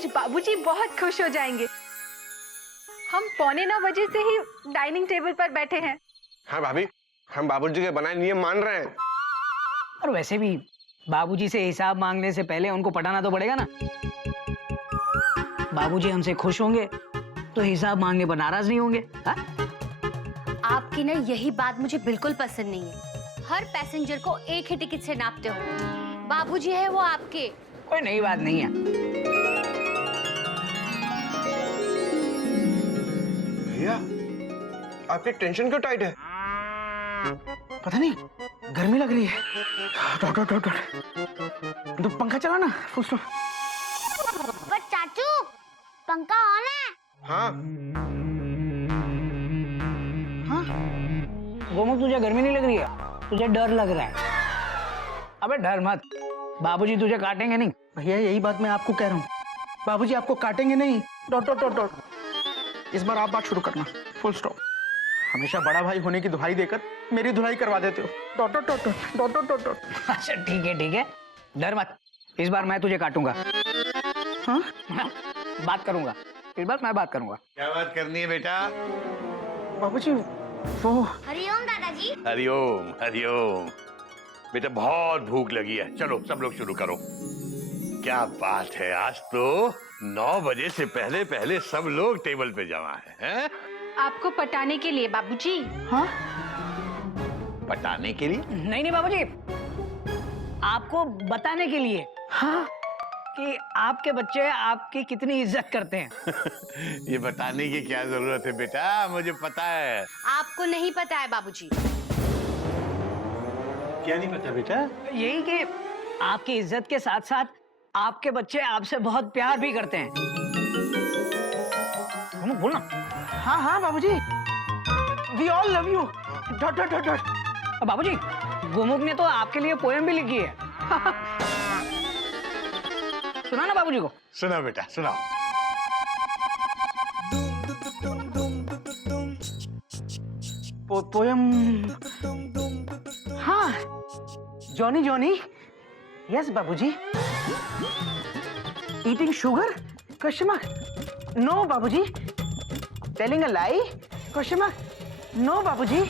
आज बाबूजी बहुत खुश हो जाएंगे। हम 8:45 से ही डाइनिंग टेबल पर बैठे हैं। हाँ भाभी, हम बाबूजी के बनाए नियम मान रहे हैं। और वैसे भी बाबूजी से हिसाब मांगने से पहले उनको पटाना तो पड़ेगा ना। बाबूजी हमसे खुश होंगे तो हिसाब मांगने पर नाराज नहीं होंगे। हा? आपकी ना यही बात मुझे बिल्कुल पसंद नहीं है। हर पैसेंजर को एक ही टिकट से नापते हो। बाबूजी है वो आपके। कोई नई बात नहीं है। भैया, आपकी टेंशन क्यों टाइट है? पता नहीं, गर्मी लग रही है। तो पंखा चला ना, फुल स्टॉप। पर चाचू, पंखा ऑन है। हाँ। हाँ? गोमुख, तुझे गर्मी नहीं लग रही है? तुझे डर लग रहा है? अबे डर मत, बाबूजी तुझे काटेंगे नहीं। भैया यही बात मैं आपको कह रहा हूँ, बाबूजी आपको काटेंगे नहीं। Dot dot dot dot. इस बार आप बात शुरू करना, फुल स्टॉप। हमेशा बड़ा भाई होने की दुहाई देकर मेरी धुलाई करवा देते हो। Dot dot dot dot dot dot dot. अच्छा ठीक है, डर मत, इस बार मैं तुझे काटूंगा। हाँ? बात करूंगा, इस बार मैं बात करूंगा। क्या बात करनी है बेटा? बाबूजी वो। हरिओम दादाजी। हरिओम हरिओम। बेटा बहुत भूख लगी है, चलो सब लोग शुरू करो। क्या बात है, आज तो 9 बजे से पहले पहले सब लोग टेबल पे जमा हैं? आपको पटाने के लिए बाबूजी। हाँ? पटाने के लिए? नहीं बाबूजी, आपको बताने के लिए। हाँ? कि आपके बच्चे आपकी कितनी इज्जत करते हैं। ये बताने की क्या जरूरत है बेटा, मुझे पता है। आपको नहीं पता है बाबूजी। क्या नहीं पता बेटा? यही कि आपकी इज्जत के साथ साथ आपके बच्चे आपसे बहुत प्यार भी करते हैं। बोलना। हाँ हाँ बाबूजी, we all love you. Dot dot dot dot. बाबूजी, गोमुख ने तो आपके लिए पोएम भी लिखी है। सुना ना बाबूजी को। सुना बेटा, सुनाओ। पोयम। हाँ, जॉनी जॉनी। यस बाबूजी। Eating sugar? Question mark. No बाबूजी। Telling a lie? Question mark. No बाबूजी।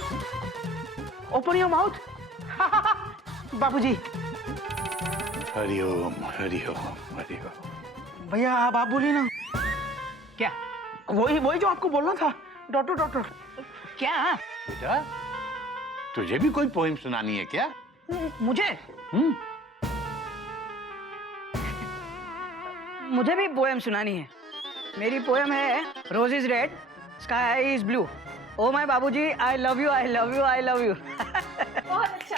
Open your mouth. बाबूजी। हरिओम हरिओम हरिओम। भैया आप बोलिए ना। क्या? वही जो आपको बोलना था। Doctor doctor. क्या? बेटा, तुझे भी कोई पोएम सुनानी है क्या? मुझे? मुझे भी पोएम सुनानी है। मेरी पोएम है rose is red, sky is blue, oh my बाबूजी I love you I love you I love you. बहुत अच्छा।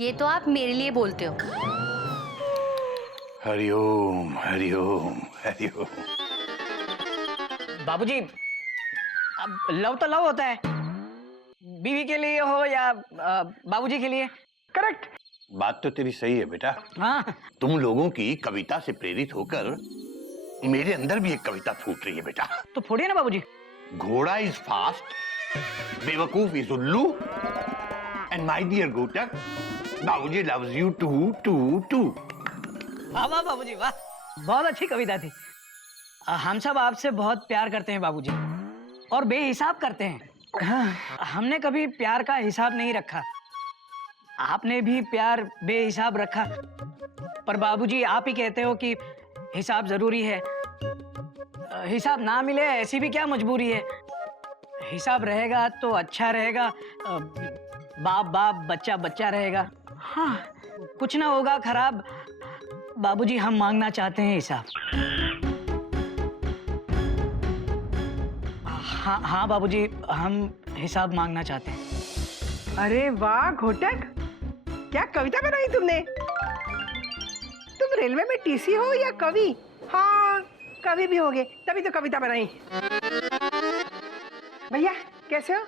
ये तो आप मेरे लिए बोलते हो। हरिओम हरिओम हरिओम। बाबूजी, अब लव तो लव होता है, बीवी के लिए हो या बाबूजी के लिए। करेक्ट। बात तो तेरी सही है बेटा। हाँ। तुम लोगों की कविता से प्रेरित होकर मेरे अंदर भी एक कविता फूट रही है बेटा। तो फोड़िए ना बाबूजी। घोड़ा इज फास्ट, बेवकूफ इज उल्लू, एंड माय डियर गोटक, बाबूजी loves you too too too. वाह वाह बाबूजी वाह, बहुत अच्छी कविता थी। हम सब आपसे बहुत प्यार करते हैं बाबूजी, और बेहिसाब करते हैं। हमने कभी प्यार का हिसाब नहीं रखा, आपने भी प्यार बेहिसाब रखा। पर बाबूजी आप ही कहते हो कि हिसाब जरूरी है। हिसाब ना मिले ऐसी भी क्या मजबूरी है। हिसाब रहेगा तो अच्छा रहेगा, बाप बाप बच्चा बच्चा रहेगा। हाँ, कुछ ना होगा खराब। बाबूजी हम मांगना चाहते हैं हिसाब। हाँ बाबूजी, हम हिसाब मांगना चाहते हैं। अरे वाह घोटक, क्या कविता बनाई तुमने? तुम रेलवे में टीसी हो या कवि? हाँ, कवि भी होगे, तभी तो कविता बनाई। भैया कैसे हो?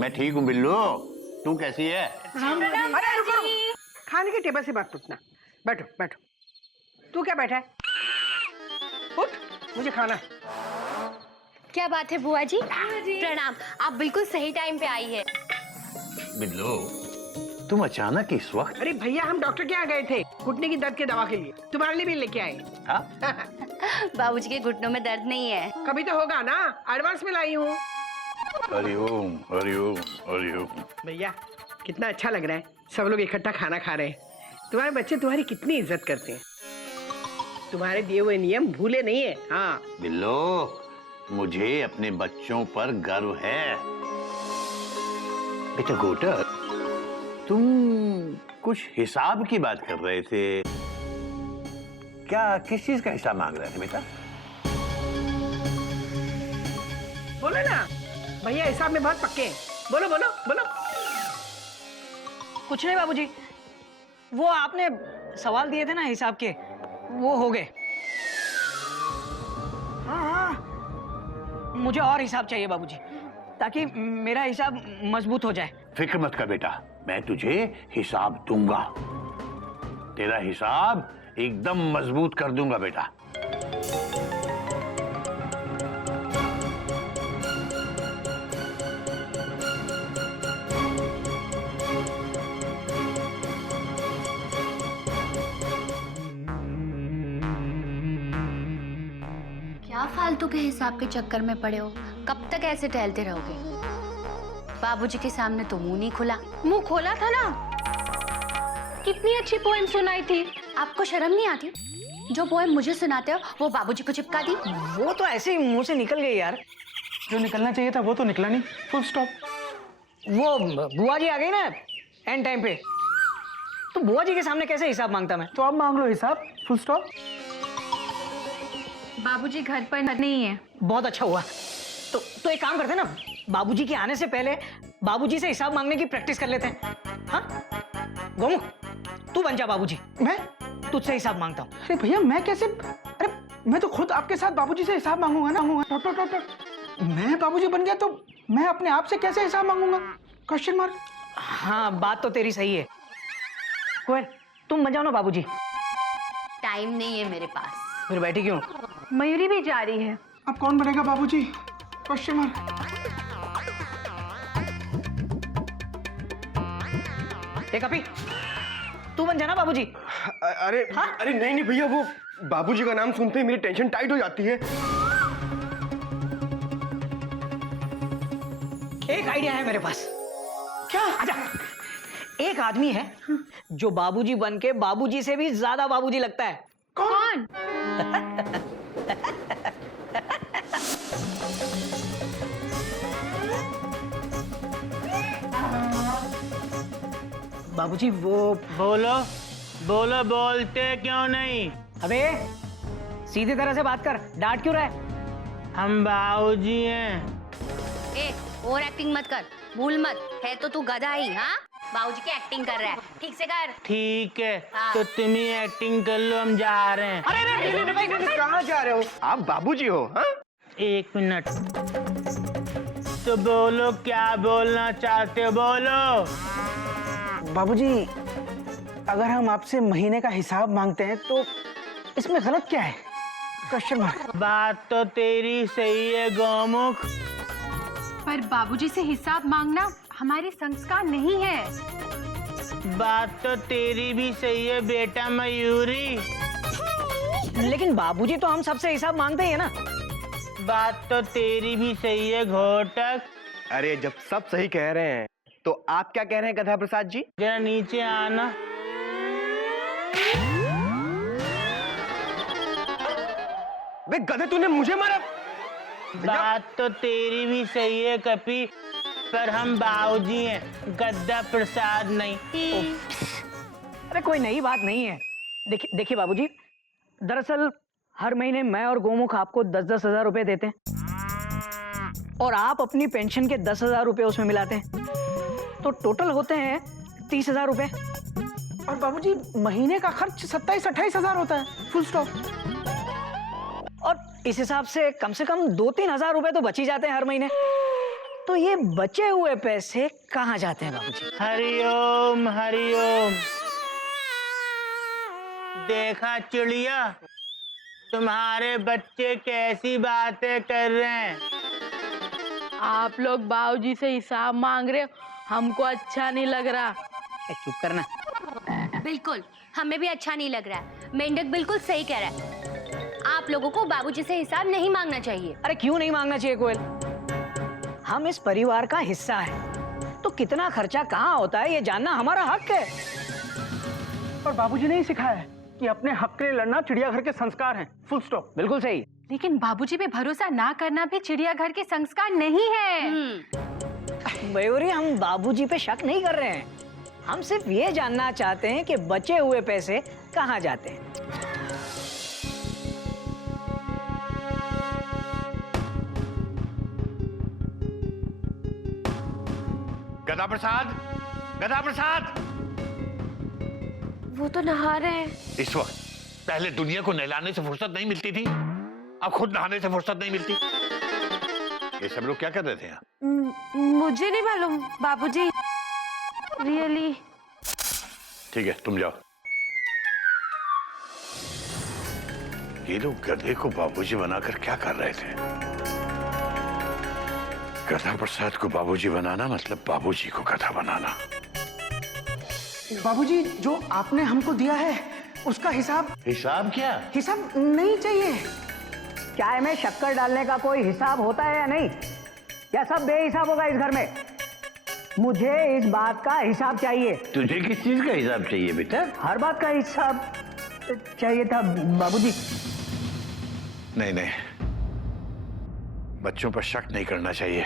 मैं ठीक हूँ बिल्लू, तू कैसी है? अरे रुको, खाने के टेबल से बात पूछना। बैठो बैठो। तू क्या बैठा है? उठ, मुझे खाना है। क्या बात है बुआ जी? प्रणाम, आप बिल्कुल सही टाइम पे आई है। बिल्लू, तुम अचानक इस वक्त? अरे भैया हम डॉक्टर के यहाँ गए थे घुटने की दर्द के दवा के लिए, तुम्हारे लिए भी लेके आए। हाँ? बाबूजी के घुटनों में दर्द नहीं है। कभी तो होगा ना, एडवांस में लाई हूँ। हरिओम हरिओम हरिओम। भैया कितना अच्छा लग रहा है, सब लोग इकट्ठा खाना खा रहे हैं। तुम्हारे बच्चे तुम्हारी कितनी इज्जत करते हैं, तुम्हारे दिए हुए नियम भूले नहीं है। हाँ बिल्लो, मुझे अपने बच्चों पर गर्व है। बेटा गोटर, तुम कुछ हिसाब की बात कर रहे थे क्या? किस चीज का हिसाब मांग रहे थे बेटा? बोलो ना भैया, हिसाब में बहुत पक्के हैं। बोलो बोलो बोलो। कुछ नहीं बाबूजी, वो आपने सवाल दिए थे ना हिसाब के, वो हो गए। हाँ, मुझे और हिसाब चाहिए बाबूजी, ताकि मेरा हिसाब मजबूत हो जाए। फिक्र मत कर बेटा, मैं तुझे हिसाब दूंगा। तेरा हिसाब एकदम मजबूत कर दूंगा बेटा। क्या फालतू के हिसाब के चक्कर में पड़े हो? कब तक ऐसे टहलते रहोगे? बाबूजी के सामने तो मुंह नहीं खुला। मुंह खोला था ना, कितनी अच्छी पोएम सुनाई थी। आपको शर्म नहीं आती? जो पोएम मुझे सुनाते हो वो बाबूजी को चिपका दी। वो तो ऐसे ही मुंह से निकल गई यार। जो निकलना चाहिए था वो तो निकला नहीं, फुल स्टॉप। वो बुआ जी आ गई ना एंड टाइम पे, तो बुआ जी के सामने कैसे हिसाब मांगता मैं? तो आप मांग लो हिसाब, फुल स्टॉप। बाबूजी घर पर नहीं है। बहुत अच्छा हुआ। तो एक काम करते हैं ना, बाबूजी के आने से पहले बाबूजी से हिसाब मांगने की प्रैक्टिस कर लेते हैं। हाँ गोमू, तू बन जा बाबूजी, मैं? तुझसे हिसाब मांगता हूँ। अरे भैया मैं कैसे? अरे मैं तो खुद आपके साथ बाबूजी से हिसाब मांगूंगा ना। मैं बाबूजी बन गया तो मैं अपने आप से कैसे हिसाब मांगूंगा? Question mark. हाँ बात तो तेरी सही है। कोई तुम बन जाओ ना बाबूजी। टाइम नहीं है मेरे पास। फिर बैठी क्यों? मयूरी भी जा रही है। अब कौन बनेगा बाबूजी? Question mark. एक अपी, तू बन जाना बाबूजी। अरे अरे नहीं नहीं भैया, वो बाबूजी का नाम सुनते ही मेरी टेंशन टाइट हो जाती है। एक आइडिया है मेरे पास। क्या? आजा। एक आदमी है जो बाबूजी बन के बाबूजी से भी ज्यादा बाबूजी लगता है। कौन? बाबूजी वो बोलो बोलो, बोलते क्यों नहीं? अबे सीधी तरह से बात कर, डांट क्यों रहा है? हम बाबूजी हैं। ए, और एक्टिंग मत कर, भूल मत। है तो तू गधा ही। हाँ, बाबूजी की एक्टिंग कर रहा है, ठीक से कर। ठीक है हाँ। तो तुम ही एक्टिंग कर लो, हम जा रहे हैं। अरे कहाँ जा रहे हो? आप बाबूजी हो? हाँ? एक मिनट, तो बोलो क्या बोलना चाहते हो, बोलो। बाबूजी अगर हम आपसे महीने का हिसाब मांगते हैं तो इसमें गलत क्या है? Question mark. बात तो तेरी सही है गोमुख, पर बाबूजी से हिसाब मांगना हमारे संस्कार नहीं है। बात तो तेरी भी सही है बेटा मयूरी। लेकिन बाबूजी तो हम सबसे हिसाब मांगते ही है ना। बात तो तेरी भी सही है घोटक। अरे जब सब सही कह रहे हैं तो आप क्या कह रहे हैं गधा प्रसाद जी? जरा नीचे आना। बे गधे, तूने मुझे मारा? बात तो तेरी भी सही है कपी, पर हम बाबूजी हैं, गद्दा प्रसाद नहीं। अरे कोई नई बात नहीं है। देखिए बाबूजी, दरअसल हर महीने मैं और गोमुख आपको 10-10 हजार रुपए देते हैं और आप अपनी पेंशन के 10,000 रुपए उसमें मिलाते हैं, तो टोटल होते हैं 30,000 रुपए। और बाबूजी महीने का खर्च 27-28 हजार होता है, फुल स्टॉप। और इस हिसाब से कम 2-3 हजार रुपए तो बच ही जाते हैं हर महीने। तो ये बचे हुए पैसे कहाँ जाते हैं बाबूजी? हरिओम हरिओम। देखा चिड़िया, तुम्हारे बच्चे कैसी बातें कर रहे हैं। आप लोग बाबूजी से हिसाब मांग रहे हो, हमको अच्छा नहीं लग रहा। चुप करना। बिल्कुल, हमें भी अच्छा नहीं लग रहा है। मेंढक बिल्कुल सही कह रहा है। आप लोगों को बाबूजी से हिसाब नहीं मांगना चाहिए। अरे क्यों नहीं मांगना चाहिए कोयल? हम इस परिवार का हिस्सा है, तो कितना खर्चा कहाँ होता है ये जानना हमारा हक है। और बाबूजी ने ही सिखाया है कि अपने हक के लिए लड़ना चिड़ियाघर के संस्कार हैं। Full stop. बिल्कुल सही। लेकिन बाबूजी पे भरोसा ना करना भी चिड़ियाघर के संस्कार नहीं है। मयूरी, हम बाबूजी पे शक नहीं कर रहे हैं, हम सिर्फ ये जानना चाहते हैं कि बचे हुए पैसे कहाँ जाते हैं। गदा प्रसाद, गदा प्रसाद, वो तो नहा रहे हैं। इस वक्त पहले दुनिया को नहलाने से फुर्सत नहीं मिलती थी, अब खुद नहाने से फुर्सत नहीं मिलती। ये सब लोग क्या कर रहे थे यहाँ? मुझे नहीं मालूम बाबूजी, रियली। ठीक है, तुम जाओ। ये लोग गधे को बाबूजी बनाकर क्या कर रहे थे? गधा प्रसाद को बाबूजी बनाना मतलब बाबूजी को गधा बनाना। बाबूजी, जो आपने हमको दिया है उसका हिसाब हिसाब क्या? हिसाब नहीं चाहिए। चाय में शक्कर डालने का कोई हिसाब होता है या नहीं? या सब बेहिसाब होगा इस घर में? मुझे इस बात का हिसाब चाहिए। तुझे किस चीज का हिसाब चाहिए बेटा? हर बात का हिसाब चाहिए था बाबूजी। नहीं नहीं, बच्चों पर शक नहीं करना चाहिए।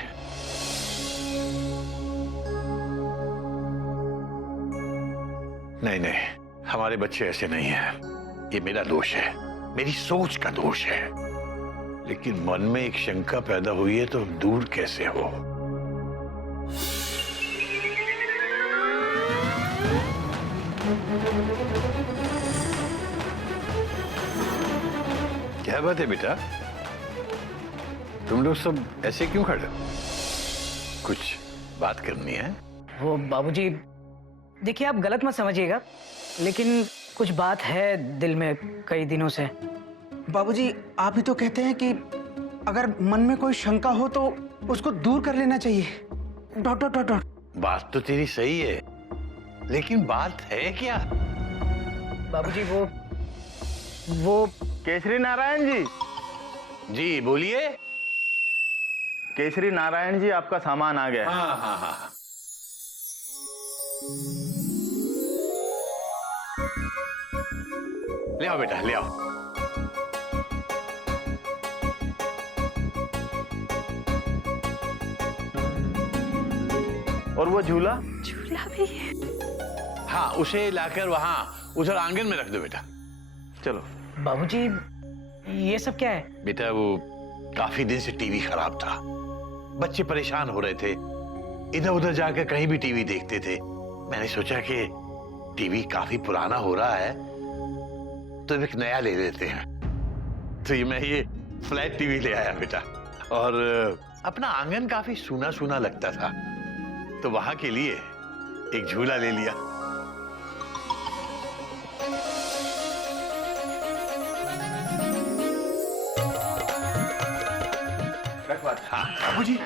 नहीं नहीं, हमारे बच्चे ऐसे नहीं हैं। ये मेरा दोष है, मेरी सोच का दोष है। लेकिन मन में एक शंका पैदा हुई है तो दूर कैसे हो? क्या बात है बेटा, तुम लोग सब ऐसे क्यों खड़े? कुछ बात करनी है? वो बाबूजी, देखिए आप गलत मत समझिएगा, लेकिन कुछ बात है दिल में कई दिनों से। बाबूजी, आप ही तो कहते हैं कि अगर मन में कोई शंका हो तो उसको दूर कर लेना चाहिए। Dot dot dot dot. बात तो तेरी सही है, लेकिन बात है क्या? बाबूजी वो केसरी नारायण जी, जी बोलिए। केसरी नारायण जी, आपका सामान आ गया। हाँ हाँ हाँ, ले आओ बेटा, ले आओ। और वो झूला? झूला भी है। हाँ, उसे लाकर वहां उधर आंगन में रख दो बेटा। चलो। बाबूजी, ये सब क्या है? बेटा, वो काफी दिन से टीवी खराब था, बच्चे परेशान हो रहे थे, इधर उधर जाकर कहीं भी टीवी देखते थे। मैंने सोचा कि टीवी काफी पुराना हो रहा है तो एक नया ले लेते हैं। तो ये फ्लैट टीवी ले आया बेटा। और अपना आंगन काफी सूना सूना लगता था, तो वहां के लिए एक झूला ले लिया। हाँ बाबूजी,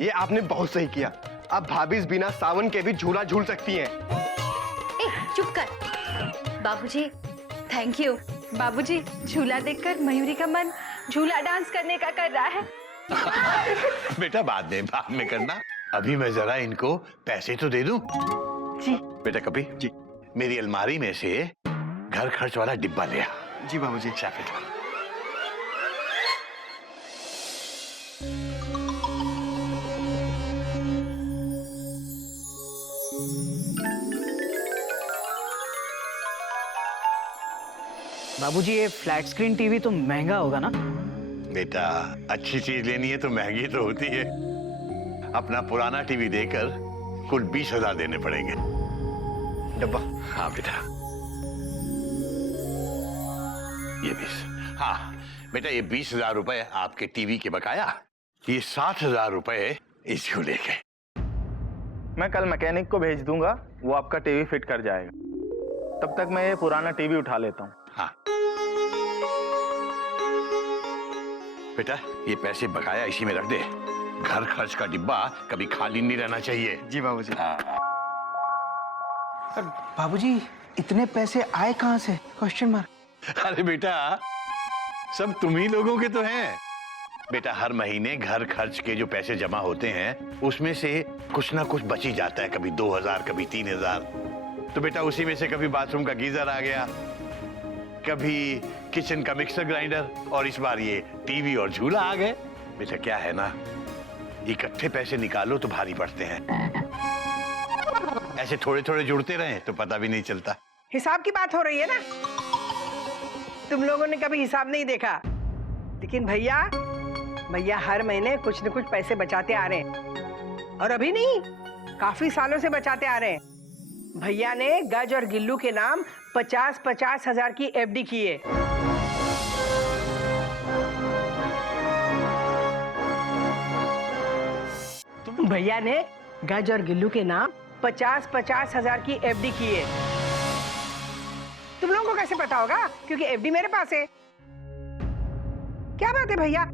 ये आपने बहुत सही किया। अब भाभी इस बिना सावन के भी झूला झूल सकती हैं। ए, चुप कर। बाबूजी, थैंक यू। बाबूजी, झूला देखकर मयूरी का मन झूला डांस करने का कर रहा है। बेटा, बाद में करना। अभी मैं जरा इनको पैसे तो दे दूं। जी बेटा कपी जी, मेरी अलमारी में से घर खर्च वाला डिब्बा ले आ। जी बाबूजी। अच्छा बेटा। बाबूजी, ये फ्लैट स्क्रीन टीवी तो महंगा होगा ना? बेटा, अच्छी चीज लेनी है तो महंगी तो होती है। अपना पुराना टीवी देकर कुल 20,000 देने पड़ेंगे। डब्बा? हाँ बेटा, ये 20। हाँ बेटा, ये 20,000 रुपए आपके टीवी के बकाया, ये 60,000 रुपए इस झूले के। मैं कल मैकेनिक को भेज दूंगा, वो आपका टीवी फिट कर जाएगा। तब तक मैं ये पुराना टीवी उठा लेता हूँ। हाँ बेटा, ये पैसे बकाया इसी में रख दे। घर खर्च का डिब्बा कभी खाली नहीं रहना चाहिए। जी बाबूजी। हाँ। बाबूजी, इतने पैसे आए कहाँ से? Question mark. अरे बेटा, सब तुम ही लोगों के तो हैं। बेटा हर महीने घर खर्च के जो पैसे जमा होते हैं उसमें से कुछ ना कुछ बच ही जाता है, कभी 2000 कभी 3000। तो बेटा उसी में से कभी बाथरूम का गीजर आ गया, कभी किचन का मिक्सर ग्राइंडर, और इस बार ये टीवी और झूला आ गए। बेटा क्या है ना, इकट्ठे पैसे निकालो तो भारी पड़ते हैं, ऐसे थोड़े थोड़े जुड़ते रहे तो पता भी नहीं चलता। हिसाब की बात हो रही है ना, तुम लोगों ने कभी हिसाब नहीं देखा, लेकिन भैया हर महीने कुछ न कुछ पैसे बचाते आ रहे हैं, और अभी नहीं, काफी सालों से बचाते आ रहे हैं। भैया ने गज और गिल्लू के नाम 50-50 हजार की एफडी की है। भैया ने गज और गिल्लू के नाम 50-50 हजार की एफडी की है। तुम लोगों को कैसे पता होगा? क्योंकि एफडी मेरे पास है। क्या बात है भैया,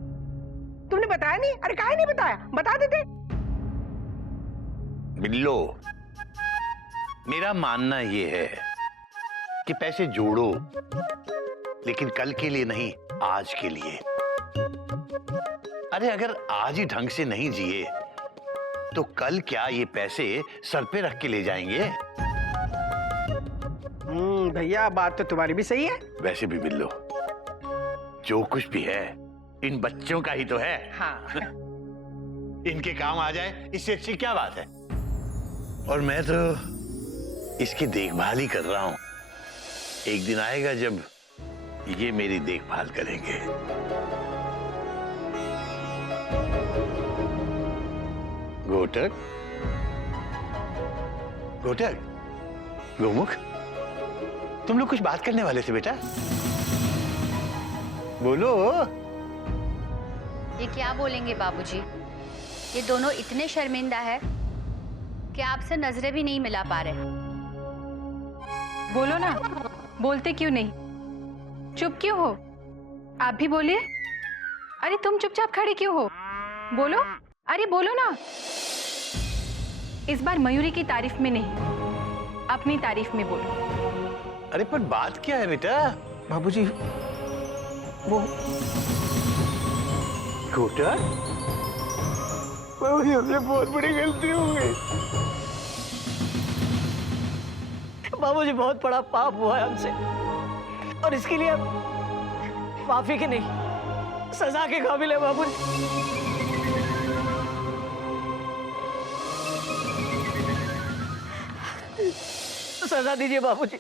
तुमने बताया नहीं? अरे काहे नहीं बताया, बता देते। बिल्लो, मेरा मानना ये है कि पैसे जोड़ो, लेकिन कल के लिए नहीं, आज के लिए। अरे अगर आज ही ढंग से नहीं जिए तो कल क्या ये पैसे सर पे रख के ले जाएंगे? भैया बात तो तुम्हारी भी सही है। वैसे भी बिल्लो, जो कुछ भी है इन बच्चों का ही तो है। हाँ। इनके काम आ जाए इससे अच्छी क्या बात है। और मैं तो इसकी देखभाल ही कर रहा हूं, एक दिन आएगा जब ये मेरी देखभाल करेंगे। घोटक, घोटक, गोमुख, तुम लोग कुछ बात करने वाले थे बेटा, बोलो। ये क्या बोलेंगे बाबूजी? ये दोनों इतने शर्मिंदा है कि आपसे नजरें भी नहीं मिला पा रहे। बोलो ना, बोलते क्यों नहीं? चुप क्यों हो? आप भी बोलिए। अरे तुम चुपचाप खड़े क्यों हो? बोलो, अरे बोलो ना। इस बार मयूरी की तारीफ में नहीं, अपनी तारीफ में बोलो। अरे पर बात क्या है बेटा? बाबूजी वो घोटक, हमसे बहुत बड़ी गलती हो गई। बाबूजी बहुत बड़ा पाप हुआ है हमसे, और इसके लिए अब माफी की नहीं, सजा के काबिल है बाबूजी। सजा दीजिए बाबूजी।